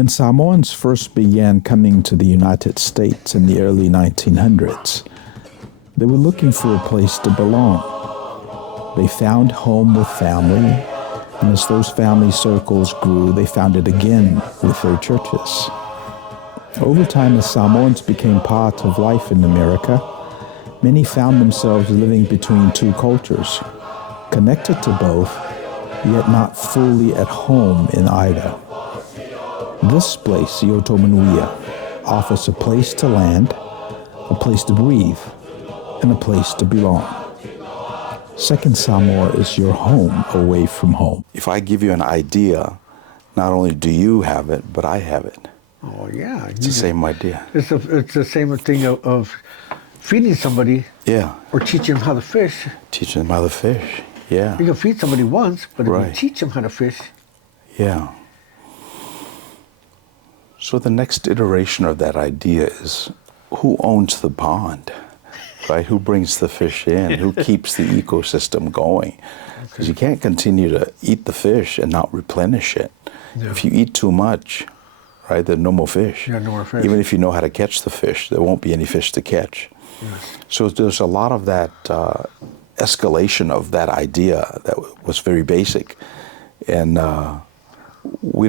When Samoans first began coming to the United States in the early 1900s, they were looking for a place to belong. They found home with family, and as those family circles grew, they found it again with their churches. Over time, as Samoans became part of life in America, many found themselves living between two cultures, connected to both, yet not fully at home in either. This place, Manuia, offers a place to land, a place to breathe, and a place to belong. Second Samoa is your home away from home. If I give you an idea, not only do you have it, but I have it. Oh, yeah. It's the same idea. It's the same thing of feeding somebody. Yeah. Or teaching them how to fish. Teaching them how to fish, yeah. You can feed somebody once, but if Right. you teach them how to fish. Yeah. So the next iteration of that idea is who owns the pond, right? Who brings the fish in? Who keeps the ecosystem going? Because you can't continue to eat the fish and not replenish it. Yeah. If you eat too much, right, there's no more fish. Yeah, no more fish. Even if you know how to catch the fish, there won't be any fish to catch. Yes. So there's a lot of that escalation of that idea that was very basic. And we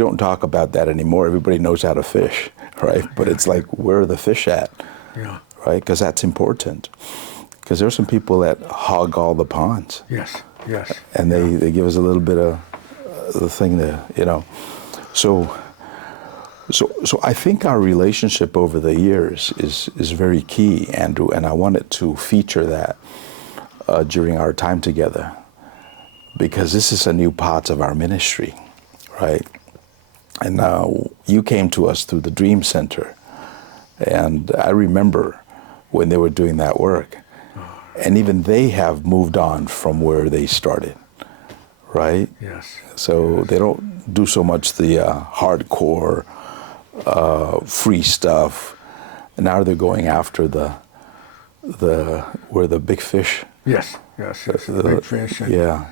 don't talk about that anymore. Everybody knows how to fish, right? But it's like, where are the fish at? Yeah. Right? Because that's important. Because there's some people that hog all the ponds. Yes, yes. And they give us a little bit of the thing there, you know. So I think our relationship over the years is very key, Andrew, and I wanted to feature that during our time together, because this is a new part of our ministry, right? And you came to us through the Dream Center, and I remember when they were doing that work, and even they have moved on from where they started, right? Yes. So they don't do so much the hardcore free stuff. And now they're going after the big fish. Yes, the big fish. And yeah.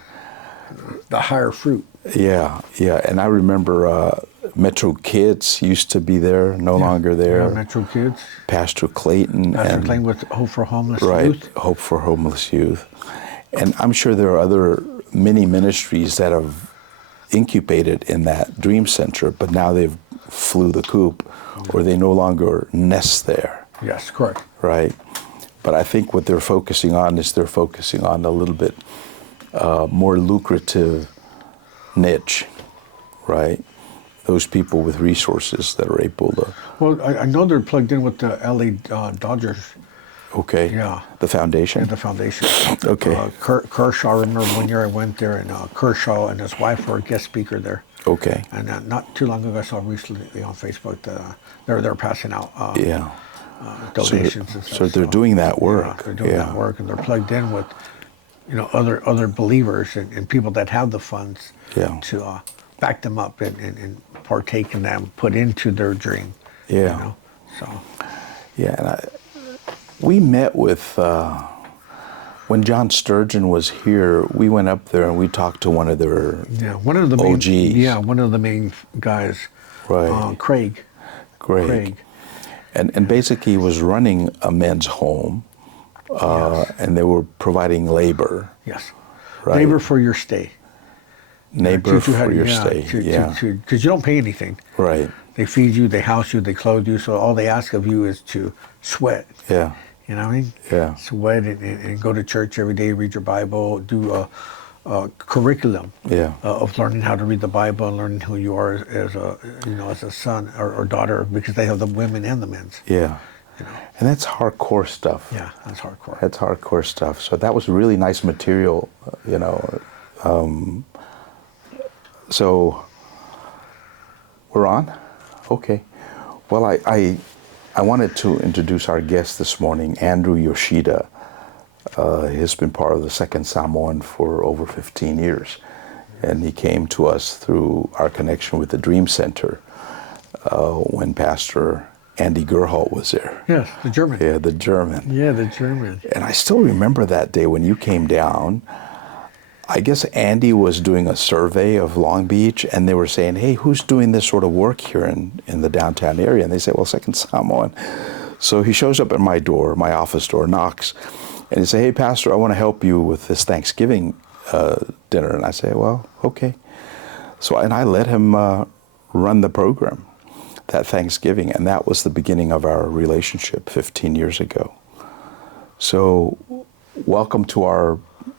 The higher fruit. Yeah. And I remember Metro Kids used to be there, no longer there. Yeah, Metro Kids. Pastor Clayton. Pastor Clayton with Hope for Homeless Youth. Right, Hope for Homeless Youth. And I'm sure there are other many ministries that have incubated in that Dream Center, but now they've flew the coop, or they no longer nest there. Yes, correct. Right? But I think what they're focusing on is they're focusing on a little bit more lucrative niche, right? Those people with resources that are able to... Well, I know they're plugged in with the LA Dodgers. Okay. Yeah. The foundation? Yeah, the foundation. Okay. Kershaw, I remember one year I went there, and Kershaw and his wife were a guest speaker there. Okay. And not too long ago, I saw recently on Facebook that they're passing out donations and stuff. So they're doing that work. Yeah, they're doing that work, and they're plugged in with, other believers and people that have the funds to back them up and partake in them, put into their dream. Yeah. So. Yeah, and we met with, when John Sturgeon was here, we went up there and we talked to one of their OGs. One of the main guys. Right. Craig. And basically he was running a men's home, and they were providing labor. Yes. Right. Labor for your stay. Labor for your stay, because you don't pay anything. Right. They feed you, they house you, they clothe you, so all they ask of you is to sweat. Yeah. You know what I mean? Yeah. Sweat and go to church every day, read your Bible, do a curriculum of learning how to read the Bible and learning who you are as a son or daughter, because they have the women and the men's. Yeah. And that's hardcore stuff. Yeah, that's hardcore. That's hardcore stuff. So that was really nice material, So we're on? Okay. Well, I wanted to introduce our guest this morning, Andrew Yoshida. He's been part of the Second Samoan for over 15 years. And he came to us through our connection with the Dream Center when Pastor Andy Gerholt was there. Yes, the German. Yeah, the German. Yeah, the German. And I still remember that day when you came down, I guess Andy was doing a survey of Long Beach, and they were saying, hey, who's doing this sort of work here in the downtown area? And they said, well, Second Samoan. So he shows up at my door, my office door, knocks, and he said, hey, Pastor, I want to help you with this Thanksgiving dinner. And I say, well, okay. So, and I let him run the program that Thanksgiving, and that was the beginning of our relationship 15 years ago. So, welcome to our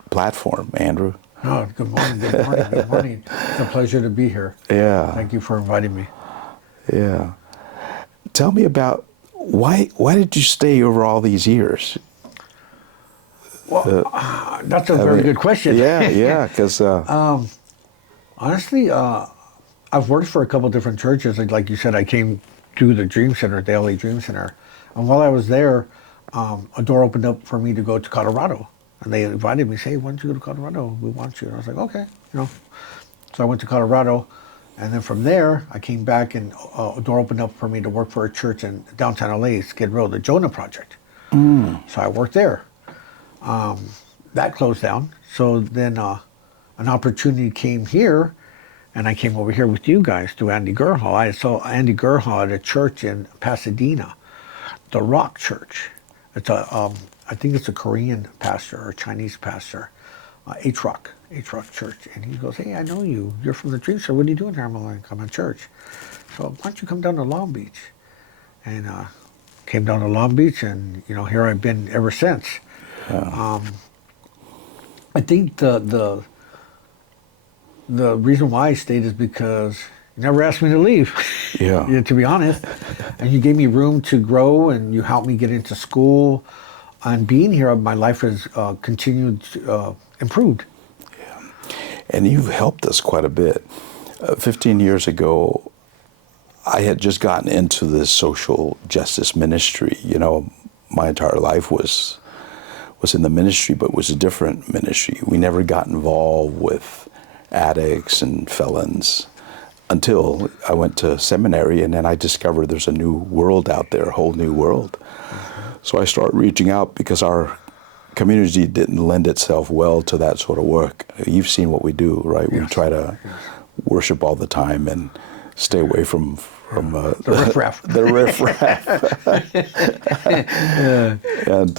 platform, Andrew. Oh, good morning, good morning, good morning. It's a pleasure to be here. Yeah. Thank you for inviting me. Yeah. Tell me about why did you stay over all these years? Well, that's a very good question. Yeah, because... honestly, I've worked for a couple different churches. Like you said, I came through the Dream Center, the LA Dream Center. And while I was there, a door opened up for me to go to Colorado. And they invited me, say, hey, why don't you go to Colorado? We want you. And I was like, okay, So I went to Colorado. And then from there, I came back and a door opened up for me to work for a church in downtown LA, Skid Row, the Jonah Project. So I worked there. That closed down. So then an opportunity came here, and I came over here with you guys through Andy Gerhal. I saw Andy Gerhal at a church in Pasadena, the Rock Church. It's I think it's a Korean pastor or Chinese pastor, H-Rock Church. And he goes, hey, I know you. You're from the Dream Center. What are you doing here? I'm like, I'm at church. So why don't you come down to Long Beach? And came down to Long Beach, and here I've been ever since. I think the reason why I stayed is because you never asked me to leave. Yeah. To be honest. And you gave me room to grow, and you helped me get into school. And being here, my life has continued improved. Yeah. And you've helped us quite a bit. 15 years ago, I had just gotten into this social justice ministry. My entire life was in the ministry, but it was a different ministry. We never got involved with addicts and felons until I went to seminary, and then I discovered there's a new world out there, a whole new world. So I started reaching out because our community didn't lend itself well to that sort of work. You've seen what we do, right? We try to worship all the time and stay away from the riffraff. The riffraff. And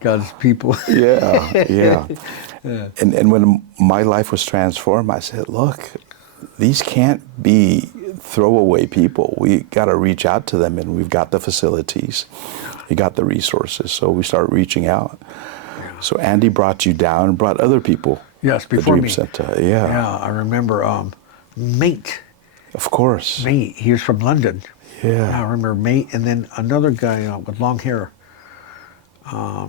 God's people. Yeah. And when my life was transformed, I said, look, these can't be throwaway people. We got to reach out to them, and we've got the facilities. We got the resources. So we started reaching out. So Andy brought you down and brought other people. Yes, before the Dream me. Center. Yeah, I remember Mate. Of course. Mate, he was from London. Yeah. I remember Mate, and then another guy with long hair. I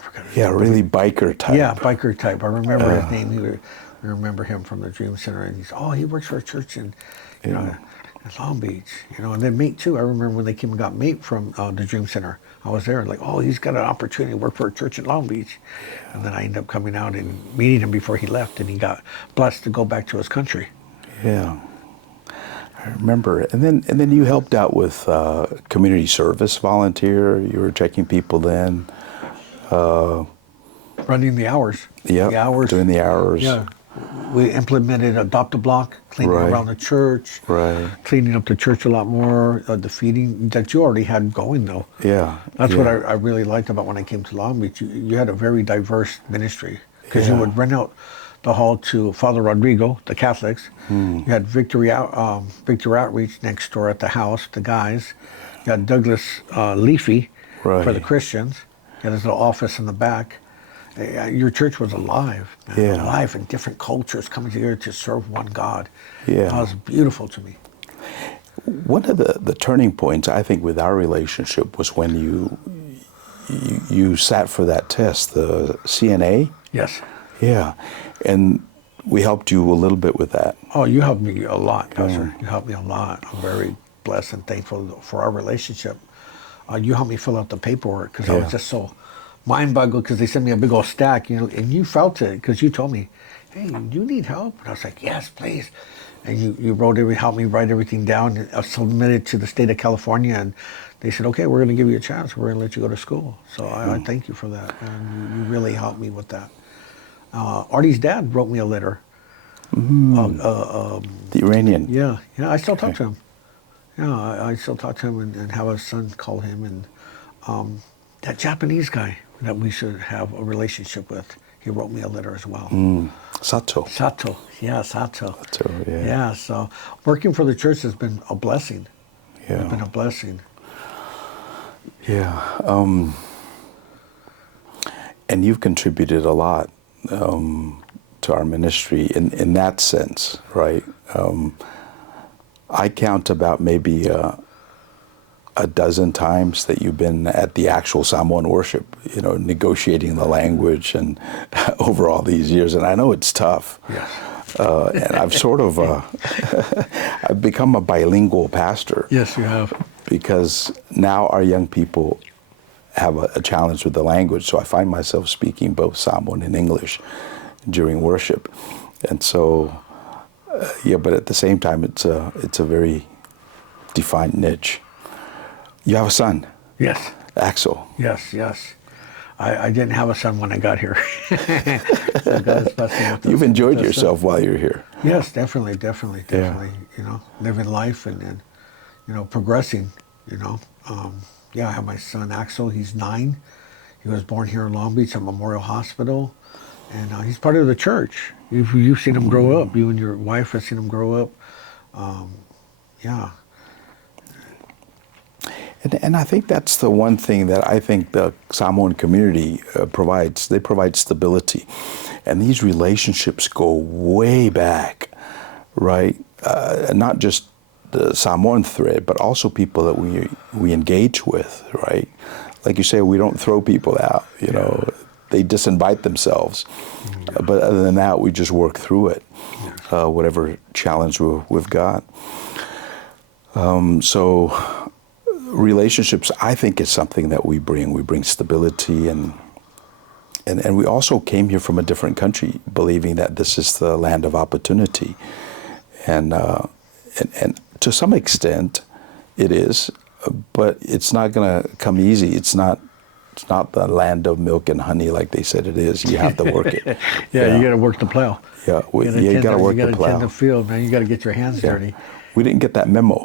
forgot his name. Really biker type. Yeah, biker type. I remember his name. I remember him from the Dream Center, and he works for a church in Long Beach. And then Mate too. I remember when they came and got Mate from the Dream Center. I was there, like, he's got an opportunity to work for a church in Long Beach. And then I ended up coming out and meeting him before he left, and he got blessed to go back to his country. Yeah. I remember. And then you helped out with community service volunteer. You were checking people in. Running the hours. Yeah. Doing the hours. Yeah. We implemented Adopt-A-Block, cleaning around the church. Right. Cleaning up the church a lot more. The feeding that you already had going, though. Yeah. That's what I really liked about when I came to Long Beach. You had a very diverse ministry, because you would rent out the hall to Father Rodrigo, the Catholics. You had Victory Outreach next door at the house, the guys. You had Douglas Leafy for the Christians. You had his little office in the back. Your church was alive, man. Alive, and different cultures coming together to serve one God. Yeah. That was beautiful to me. One of the turning points, I think, with our relationship was when you sat for that test, the CNA. Yes. Yeah. And we helped you a little bit with that. Oh, you helped me a lot, Pastor. You helped me a lot. I'm very blessed and thankful for our relationship. You helped me fill out the paperwork, because I was just so mind-boggled, because they sent me a big old stack, and you felt it, because you told me, hey, do you need help? And I was like, yes, please. And you helped me write everything down, and I submitted to the state of California, and they said, okay, we're going to give you a chance. We're going to let you go to school. So I thank you for that, and you really helped me with that. Artie's dad wrote me a letter. The Iranian. Yeah, I still talk to him. Yeah, I still talk to him and have his son call him. And that Japanese guy that we should have a relationship with, he wrote me a letter as well. Sato. Sato, yeah, Sato. Sato, yeah. Yeah, so working for the church has been a blessing. Yeah. It's been a blessing. Yeah. And you've contributed a lot to our ministry in that sense, right? I count about maybe a dozen times that you've been at the actual Samoan worship, negotiating the language and over all these years. And I know it's tough. Yes. And I've sort of, I've become a bilingual pastor. Yes, you have. Because now our young people have a challenge with the language. So I find myself speaking both Samoan and English during worship. And so, but at the same time, it's a very defined niche. You have a son. Yes. Axel. Yes. I didn't have a son when I got here. So God is blessing with You've us. enjoyed yourself while you're here. Yes, definitely. Yeah. Living life and progressing. I have my son Axel. He's 9. He was born here in Long Beach at Memorial Hospital, and he's part of the church. You've seen him grow up. You and your wife have seen him grow up. Yeah. And I think that's the one thing that I think the Samoan community provides. They provide stability. And these relationships go way back, right? Not just the Samoan thread, but also people that we engage with, right? Like you say, we don't throw people out, They disinvite themselves. But other than that, we just work through it, whatever challenge we've got. So relationships, I think, is something that we bring. We bring stability, and we also came here from a different country, believing that this is the land of opportunity, and to some extent, it is, but it's not going to come easy. It's not the land of milk and honey like they said it is. You have to work it. You got to work the plow. Yeah, you got to work the plow. You got to tend the field, man. You got to get your hands dirty. We didn't get that memo.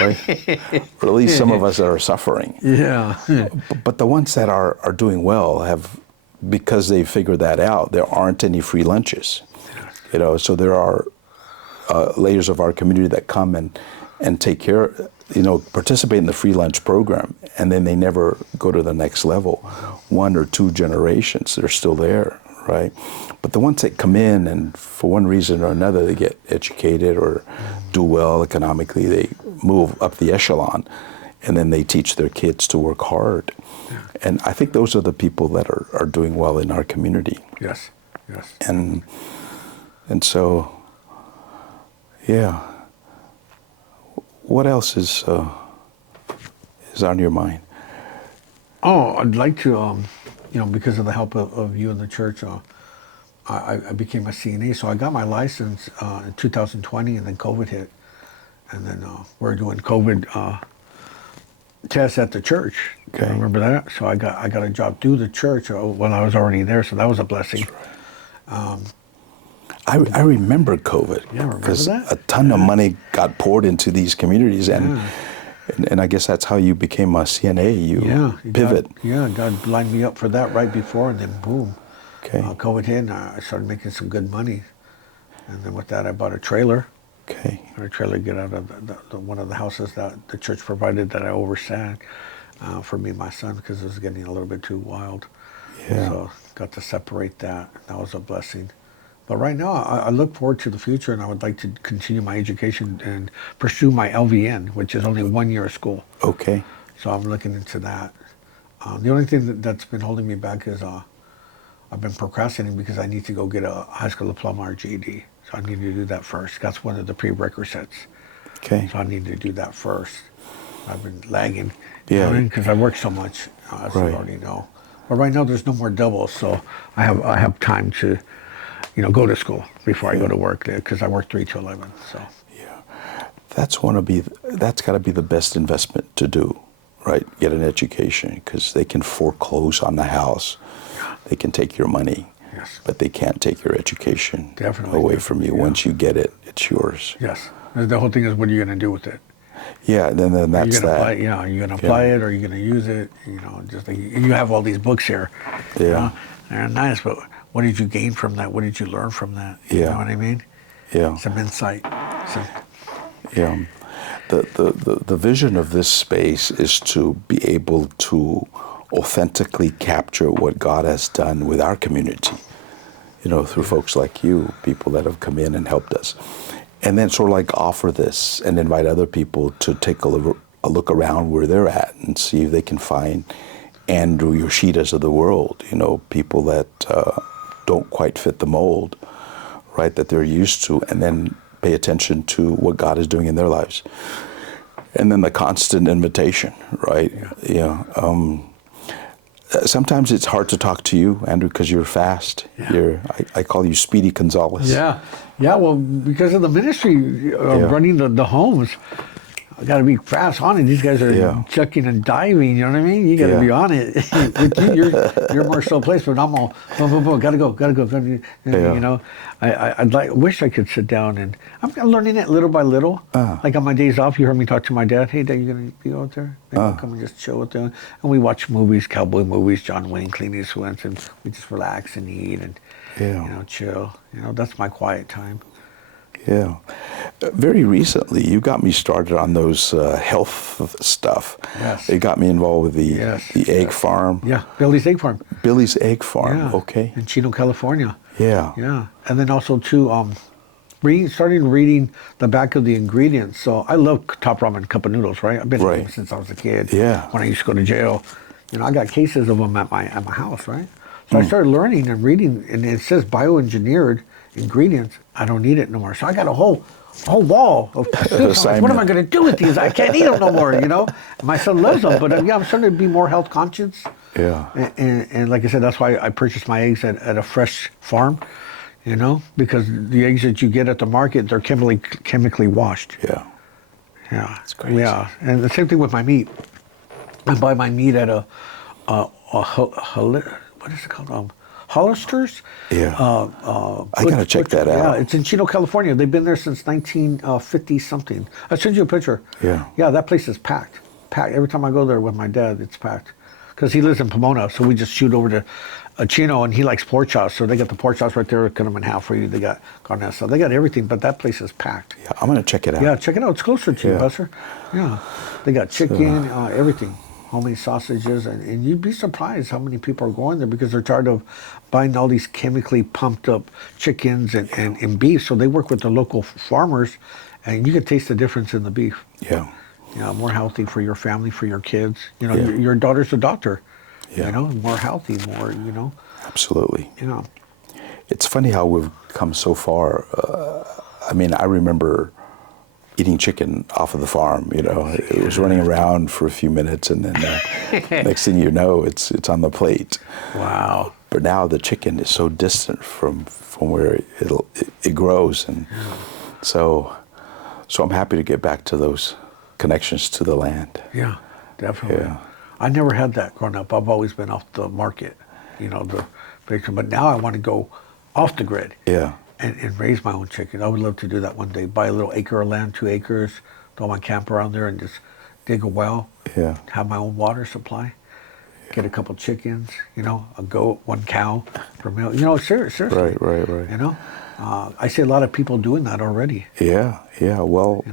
Right? Or at least some of us are suffering. Yeah. But the ones that are doing well have, because they figured that out, there aren't any free lunches. So there are layers of our community that come and take care, participate in the free lunch program, and then they never go to the next level. 1 or 2 generations, they're still there, right? But the ones that come in and for one reason or another, they get educated or do well economically, they move up the echelon, and then they teach their kids to work hard. Yeah. And I think those are the people that are doing well in our community. Yes. And so, yeah. What else is on your mind? Oh, I'd like to, because of the help of you and the church, I became a CNA. So I got my license in 2020, and then COVID hit. And then we're doing COVID tests at the church. Okay. I remember that? So I got a job through the church when I was already there, so that was a blessing. Right. I remember COVID. Yeah, remember because that? a ton of money got poured into these communities, and I guess that's how you became a CNA. You pivot. God lined me up for that right before, and then boom. Okay. COVID hit, and I started making some good money. And then with that, I bought a trailer. Okay. A trailer to get out of one of the houses that the church provided that I oversat for me and my son, because it was getting a little bit too wild. Yeah. So got to separate that. That was a blessing. But right now, I look forward to the future, and I would like to continue my education and pursue my LVN, which is only 1 year of school. Okay. So I'm looking into that. The only thing that's been holding me back is I've been procrastinating because I need to go get a high school diploma or GED. So I need to do that first. That's one of the prerequisites. Okay. So I need to do that first. I've been lagging. Yeah. Because I work so much, as you Right. already know. But right now there's no more doubles, so I have time to, go to school before I go to work there, because I work 3 to 11. So. Yeah. That's got to be the best investment to do, right? Get an education, because they can foreclose on the house. They can take your money. Yes. But they can't take your education Definitely. away from you. Yeah. Once you get it, it's yours. Yes. The whole thing is, what are you going to do with it? Yeah, then that's Are you gonna that. apply, are you going to apply it, or are you going to use it? Just like you have all these books here. Yeah. They're nice, but what did you gain from that? What did you learn from that? You Yeah. know what I mean? Yeah. Some insight. Yeah. The vision of this space is to be able to authentically capture what God has done with our community, through folks like you, people that have come in and helped us. And then sort of like offer this and invite other people to take a look around where they're at and see if they can find Andrew Yoshidas of the world, people that don't quite fit the mold, right, that they're used to, and then pay attention to what God is doing in their lives. And then the constant invitation, right? Yeah. Sometimes it's hard to talk to you, Andrew, because you're fast. Yeah. I call you Speedy Gonzalez. Yeah. Yeah, well, because of the ministry running the homes, I got to be fast on it. These guys are chucking and diving. You know what I mean? You got to be on it. With you, you're more slow place, but I'm all boom, boom, boom. Gotta go. I wish I could sit down, and I'm learning it little by little. Like on my days off, you heard me talk to my dad. Hey, Dad, you gonna be out there? Maybe I'll come and just chill with them. And we watch movies, cowboy movies, John Wayne, Clint Eastwood, and we just relax and eat and chill. That's my quiet time. Yeah. Very recently, you got me started on those health stuff. Yes. It got me involved with the egg farm. Yeah, Billy's Egg Farm. Billy's Egg Farm, Yeah. okay. In Chino, California. Yeah. Yeah. And then also, too, starting reading the back of the ingredients. So I love top ramen, cup of noodles, right? I've been eating them since I was a kid. Yeah. When I used to go to jail. I got cases of them at my house, right? So I started learning and reading, and it says bioengineered ingredients. I don't need it no more. So I got a whole wall of soups. Like, what am I going to do with these? I can't eat them no more, And my son loves them, but I'm starting to be more health conscious. Yeah. And like I said, that's why I purchased my eggs at a fresh farm, because the eggs that you get at the market, they're chemically washed. Yeah. Yeah. That's crazy. Yeah. And the same thing with my meat. I buy my meat at what is it called? Hollister's. Yeah. I gotta check that out. Yeah, it's in Chino, California. They've been there since 1950 something. I'll send you a picture. Yeah. Yeah, that place is packed. Packed. Every time I go there with my dad, it's packed. Because he lives in Pomona, so we just shoot over to Chino, and he likes pork chops. So they got the pork chops right there, cut them in half for you. They got carne asada. They got everything, but that place is packed. Yeah, I'm gonna check it out. Yeah, check it out. It's closer to you, Buster. Yeah. They got chicken, everything. Homemade sausages, and you'd be surprised how many people are going there because they're tired of buying all these chemically pumped up chickens and beef. So they work with the local farmers, and you can taste the difference in the beef. Yeah. More healthy for your family, for your kids. Your daughter's a doctor. Yeah. More healthy, more. Absolutely. It's funny how we've come so far. I remember eating chicken off of the farm, It was running around for a few minutes, and then next thing you know, it's on the plate. Wow. But now the chicken is so distant from where it grows, and so I'm happy to get back to those connections to the land. Yeah, definitely. Yeah. I never had that growing up. I've always been off the market, the picture. But now I want to go off the grid. Yeah. And raise my own chicken. I would love to do that one day. Buy a little acre of land, 2 acres, throw my camper around there and just dig a well. Yeah. Have my own water supply. Get a couple chickens, a goat, 1 cow per meal. Seriously. Right. I see a lot of people doing that already. Yeah. Well,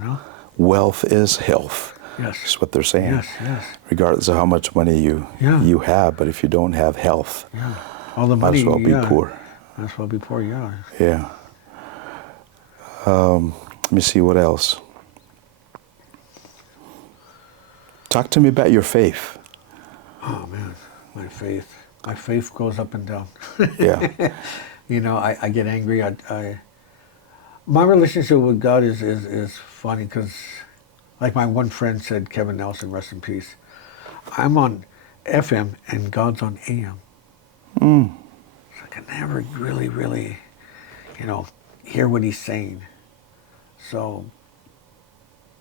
wealth is health. Yes. That's what they're saying. Yes. Regardless of how much money you have, but if you don't have health, all the money, might as well be poor. Might as well be poor, yeah. Yeah. Let me see what else. Talk to me about your faith. Oh man, my faith goes up and down. Yeah. I get angry. My relationship with God is funny because, like my one friend said, Kevin Nelson, rest in peace. I'm on FM and God's on AM. It's like I never really, hear what he's saying. So,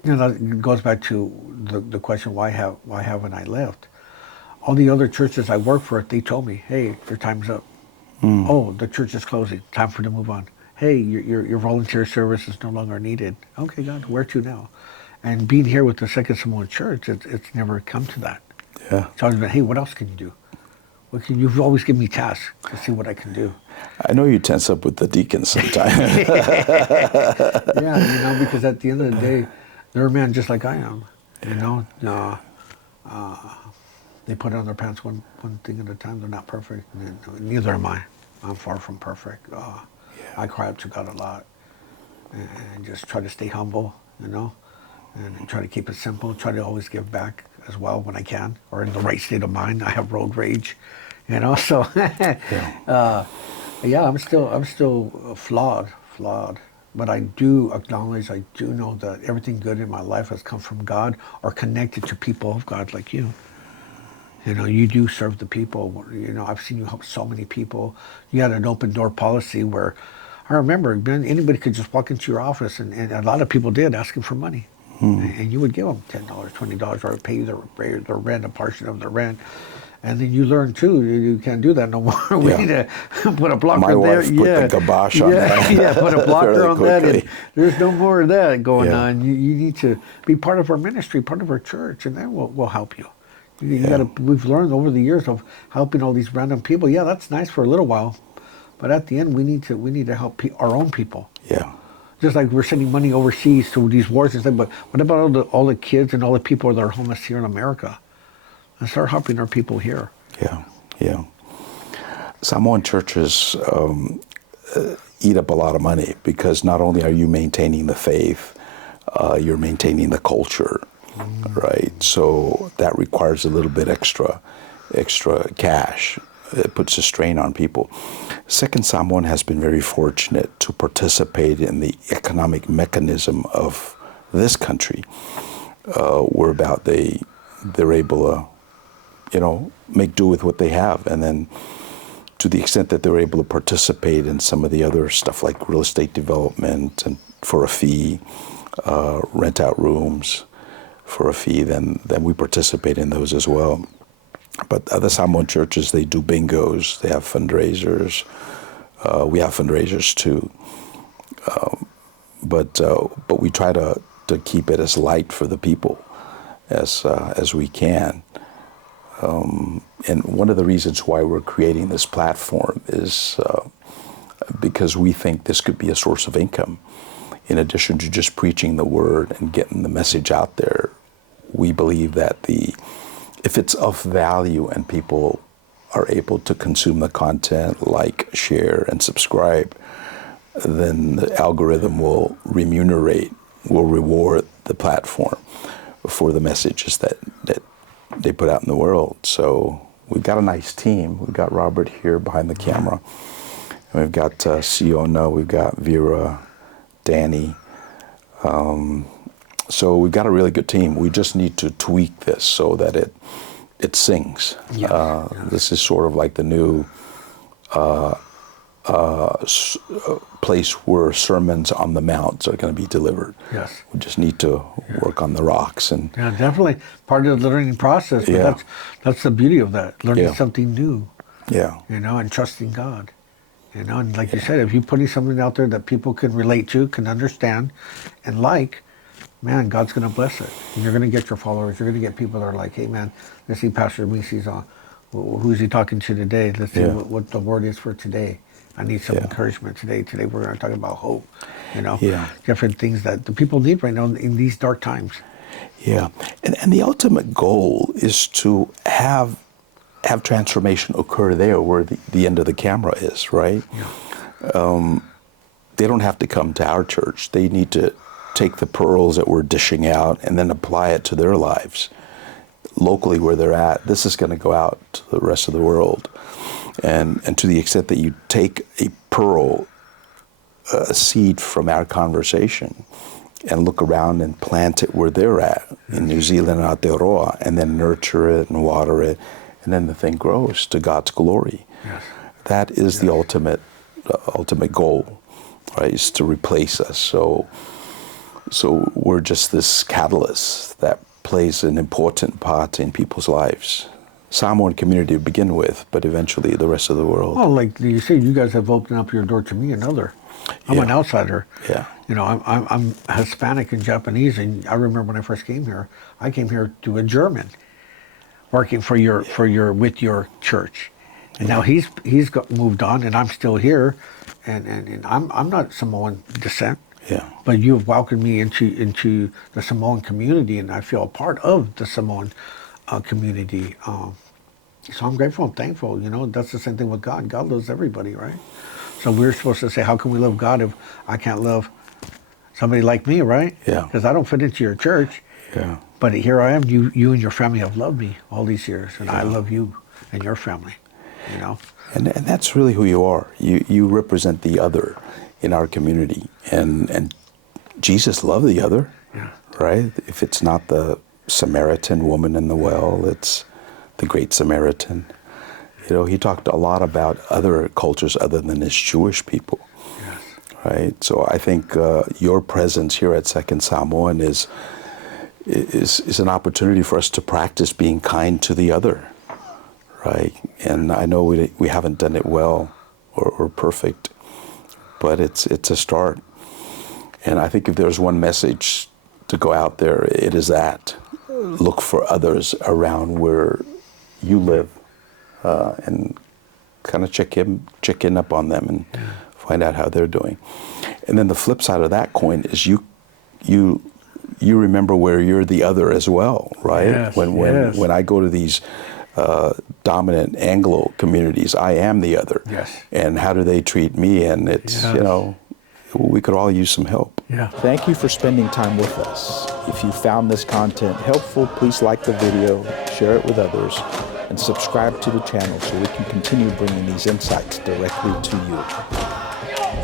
that goes back to the question, why haven't I left? All the other churches I work for, they told me, hey, your time's up. Oh, the church is closing. Time for to move on. Hey, your volunteer service is no longer needed. Okay, God, where to now? And being here with the Second Samoan Church, it's never come to that. Yeah. It's always been, hey, what else can you do? You've always given me tasks to see what I can do. I know you tense up with the deacons sometimes. Yeah, because at the end of the day, they're a man just like I am. They put on their pants one thing at a time. They're not perfect. Neither am I. I'm far from perfect. I cry up to God a lot and just try to stay humble, and try to keep it simple. Try to always give back as well when I can, or in the right state of mind. I have road rage, So, I'm still flawed, but I do acknowledge, I do know that everything good in my life has come from God or connected to people of God like you. You do serve the people. I've seen you help so many people. You had an open door policy where I remember anybody could just walk into your office, and a lot of people did, asking for money. And you would give them $10, $20, or pay their rent, a portion of their rent. And then you learn too, you can't do that no more. We need to put a blocker there. My wife put the kibosh on that. Put a blocker on that. And there's no more of that going on. You need to be part of our ministry, part of our church, and then we'll help you. We've learned over the years of helping all these random people. Yeah, that's nice for a little while, but at the end, we need to help our own people. Yeah. Just like we're sending money overseas to these wars and stuff, but what about all the kids and all the people that are homeless here in America? And start helping our people here. Yeah. Samoan churches eat up a lot of money because not only are you maintaining the faith, you're maintaining the culture, right? So that requires a little bit extra cash. It puts a strain on people. Second Samoan has been very fortunate to participate in the economic mechanism of this country, whereby they're able to make do with what they have. And then to the extent that they're able to participate in some of the other stuff like real estate development and for a fee, rent out rooms for a fee, then we participate in those as well. But other Samoan churches, they do bingos, they have fundraisers. We have fundraisers too. But we try to keep it as light for the people as we can. And one of the reasons why we're creating this platform is because we think this could be a source of income. In addition to just preaching the word and getting the message out there, we believe that if it's of value and people are able to consume the content, like, share, and subscribe, then the algorithm will reward the platform for the messages that they put out in the world. So we've got a nice team. We've got Robert here behind the camera. And we've got Siona, we've got Vera, Danny. So we've got a really good team. We just need to tweak this so that it sings. Yes. This is sort of like the new place where sermons on the mounts are going to be delivered. Yes. We just need to work on the rocks. Yeah, definitely part of the learning process. But that's the beauty of that, learning something new. Yeah. And trusting God. And like you said, if you're putting something out there that people can relate to, can understand, and man, God's going to bless it. And you're going to get your followers. You're going to get people that are like, hey, man, let's see Pastor Misi's on. Who's he talking to today? Let's see what the word is for today. I need some encouragement today. Today we're going to talk about hope, different things that the people need right now in these dark times. Yeah, and the ultimate goal is to have transformation occur there where the end of the camera is, right? Yeah. They don't have to come to our church. They need to take the pearls that we're dishing out and then apply it to their lives. Locally where they're at, this is going to go out to the rest of the world. And to the extent that you take a pearl, a seed from our conversation, and look around and plant it where they're at, in New Zealand and Aotearoa, and then nurture it and water it, and then the thing grows to God's glory. Yes. That is the ultimate goal, right, is to replace us. So we're just this catalyst that plays an important part in people's lives. Samoan community to begin with, but eventually the rest of the world. Well, like you say, you guys have opened up your door to me, another. I'm an outsider. Yeah. You know, I'm Hispanic and Japanese, and I remember when I first came here, I came here to a German, working for with your church, and now he's moved on, and I'm still here, and I'm not Samoan descent. Yeah. But you've welcomed me into the Samoan community, and I feel a part of the Samoan community. So I'm grateful and thankful. You know, that's the same thing with God. God loves everybody, right? So we're supposed to say, how can we love God if I can't love somebody like me, right? Yeah. Because I don't fit into your church. Yeah. But here I am. You and your family have loved me all these years, and I love you and your family. You know. And that's really who you are. You represent the other in our community, and Jesus loved the other, right? If it's not the Samaritan woman in the well, it's the Great Samaritan. You know, he talked a lot about other cultures other than his Jewish people, right? So I think your presence here at Second Samoan is an opportunity for us to practice being kind to the other, right? And I know we haven't done it well or perfect, but it's a start. And I think if there's one message to go out there, it is that. Look for others around where you live, and kind of check in up on them and find out how they're doing. And then the flip side of that coin is you remember where you're the other as well, right? Yes, when I go to these dominant Anglo communities, I am the other. Yes. And how do they treat me? And it's, you know, we could all use some help. Yeah. Thank you for spending time with us. If you found this content helpful, please like the video, share it with others, and subscribe to the channel so we can continue bringing these insights directly to you.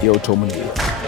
Manuia.